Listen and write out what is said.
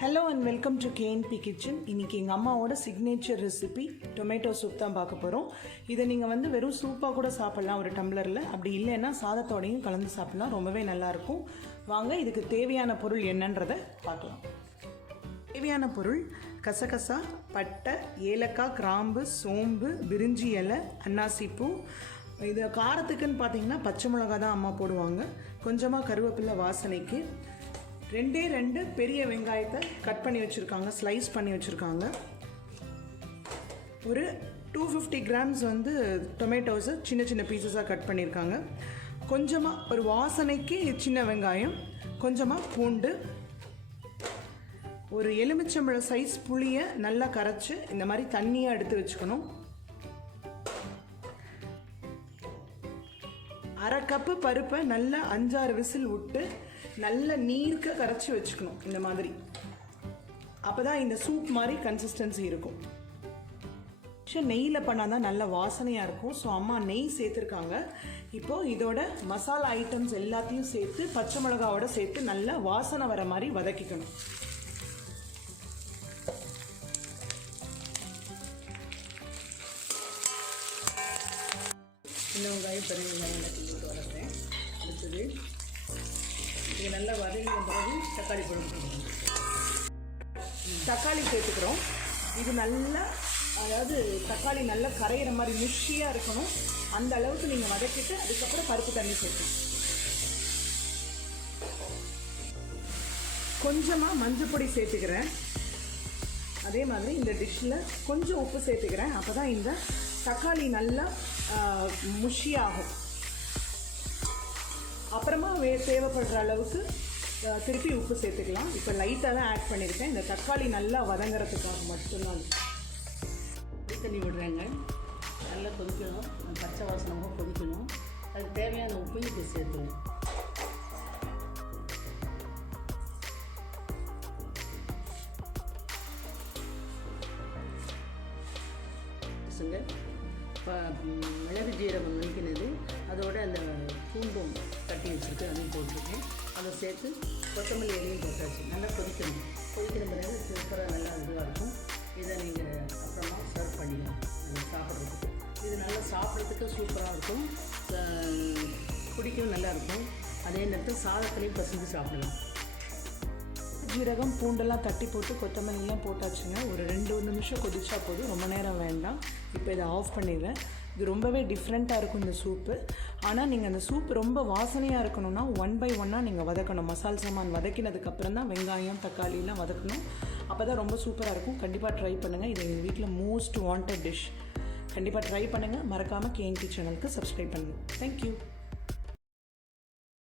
Hello and welcome to KNP kitchen. இன்றைக்கி எங்கள் அம்மாவோட சிக்னேச்சர் ரெசிபி டொமேட்டோ சூப் தான் பார்க்க போகிறோம். இதை நீங்கள் வெறும் சூப்பாக கூட சாப்பிட்லாம் ஒரு டம்ளரில். அப்படி இல்லைன்னா சாதத்தோடையும் கலந்து சாப்பிட்லாம், ரொம்பவே நல்லாயிருக்கும். வாங்க இதுக்கு தேவையான பொருள் என்னன்றதை பார்க்கலாம். தேவையான பொருள் கசகசா, பட்டை, ஏலக்காய், கிராம்பு, சோம்பு, பிரிஞ்சி இலை, அன்னாசிப்பூ. இது காரத்துக்குன்னு பார்த்தீங்கன்னா பச்சை மிளகா தான் அம்மா போடுவாங்க. கொஞ்சமாக கருவேப்பிலை வாசனைக்கு. ரெண்டு பெரிய வெங்காயத்தை கட் பண்ணி வச்சுருக்காங்க, ஸ்லைஸ் பண்ணி வச்சுருக்காங்க. ஒரு 250 கிராம்ஸ் டொமேட்டோஸை சின்ன சின்ன பீசஸாக கட் பண்ணியிருக்காங்க. கொஞ்சமாக ஒரு வாசனைக்கு சின்ன வெங்காயம், கொஞ்சமாக பூண்டு, ஒரு எலுமிச்சம்பழம் சைஸ் புளியை நல்லா கரைச்சி இந்த மாதிரி தண்ணியாக எடுத்து வச்சுக்கணும். 1/2 கப்பு பருப்பை நல்லா 5-6 விசில் விட்டு நல்ல நீர்க்க கரைச்சி வச்சுக்கணும். இந்த மாதிரி அப்போ தான் இந்த சூப் மாதிரி கன்சிஸ்டன்சி இருக்கும். நெய்யில் பண்ணால் தான் நல்ல வாசனையாக இருக்கும். ஸோ அம்மா நெய் சேர்த்துருக்காங்க. இப்போது இதோட மசாலா ஐட்டம்ஸ் எல்லாத்தையும் சேர்த்து பச்சை மிளகாவோட சேர்த்து நல்லா வாசனை வர மாதிரி வதக்கிக்கணும். சின்ன வெங்காயம் பெரிய வெங்காயம் எல்லாத்தையும் போட்டு வளர்க்குறேன். அடுத்தது இது நல்லா வதங்கி பிறகு தக்காளி பழம் போடுறோம். தக்காளி சேர்த்துக்கிறோம். இது நல்லா, அதாவது தக்காளி நல்லா கரையிற மாதிரி முஷியாக இருக்கணும். அந்த அளவுக்கு நீங்கள் வதக்கிட்டு அதுக்கப்புறம் பருப்பு தண்ணி சேர்க்கணும். கொஞ்சமாக மஞ்சள் பொடி சேர்த்துக்கிறேன். அதே மாதிரி இந்த டிஷ்ஷில் கொஞ்சம் உப்பு சேர்த்துக்கிறேன். அப்போ தான் இந்த தக்காளி நல்லா முஷியாகும். அப்புறமா தேவைப்படுற அளவுக்கு திருப்பி உப்பு சேர்த்துக்கலாம். இப்போ லைட்டாக தான் ஆட் பண்ணியிருக்கேன், இந்த தக்காளி நல்லா வதங்கிறதுக்காக மட்டும்தான். தண்ணி விடுறேங்க. நல்லா கொதிக்கணும், பச்சை வாசனமாக கொதிக்கணும். அதுக்கு தேவையான உப்பையும் இப்போ சேர்த்துக்கணும். மிளகு ஜீரகம் நுணுக்கினது, அதோட அந்த பூண்டும் தட்டி வச்சுருக்கு, அதையும் போட்டுருக்கேன். அதை சேர்த்து கொத்தமல்லி இலையும் போட்டாச்சு. நல்லா கொதிக்கணும். கொதிக்கிற பிறகு சூப்பராக நல்லா இதுவாக இருக்கும். இதை நீங்கள் அப்புறமா சர்வ் பண்ணிக்கலாம் சாப்பிட்றதுக்கு. இது நல்லா சாப்பிட்றதுக்கு சூப்பராக இருக்கும், குடிக்கவும் நல்லாயிருக்கும். அதே நேரத்தில் சாதத்துலேயும் பசங்க சாப்பிடலாம். ஜீரகம் பூண்டெல்லாம் தட்டி போட்டு கொத்தமல்லிலாம் போட்டாச்சுங்க. ஒரு 2 நிமிஷம் கொதிச்சா போதும், ரொம்ப நேரம் வேண்டாம். இப்போ இதை ஆஃப் பண்ணிடுறேன். இது ரொம்பவே டிஃப்ரெண்ட்டாக இருக்கும் இந்த சூப்பு. ஆனால் நீங்கள் அந்த சூப் ரொம்ப வாசனையாக இருக்கணும்னா 1 by 1 நீங்கள் வதக்கணும். மசால் சாமான் வதக்கினதுக்கப்புறம் தான் வெங்காயம் தக்காளிலாம் வதக்கணும். அப்போ தான் ரொம்ப சூப்பராக இருக்கும். கண்டிப்பாக ட்ரை பண்ணுங்கள். இது எங்கள் வீட்டில் மோஸ்ட் வாண்டட் டிஷ். கண்டிப்பாக ட்ரை பண்ணுங்கள். மறக்காமல் கேஎன்பி சேனலுக்கு சப்ஸ்கிரைப் பண்ணுங்கள். தேங்க்யூ.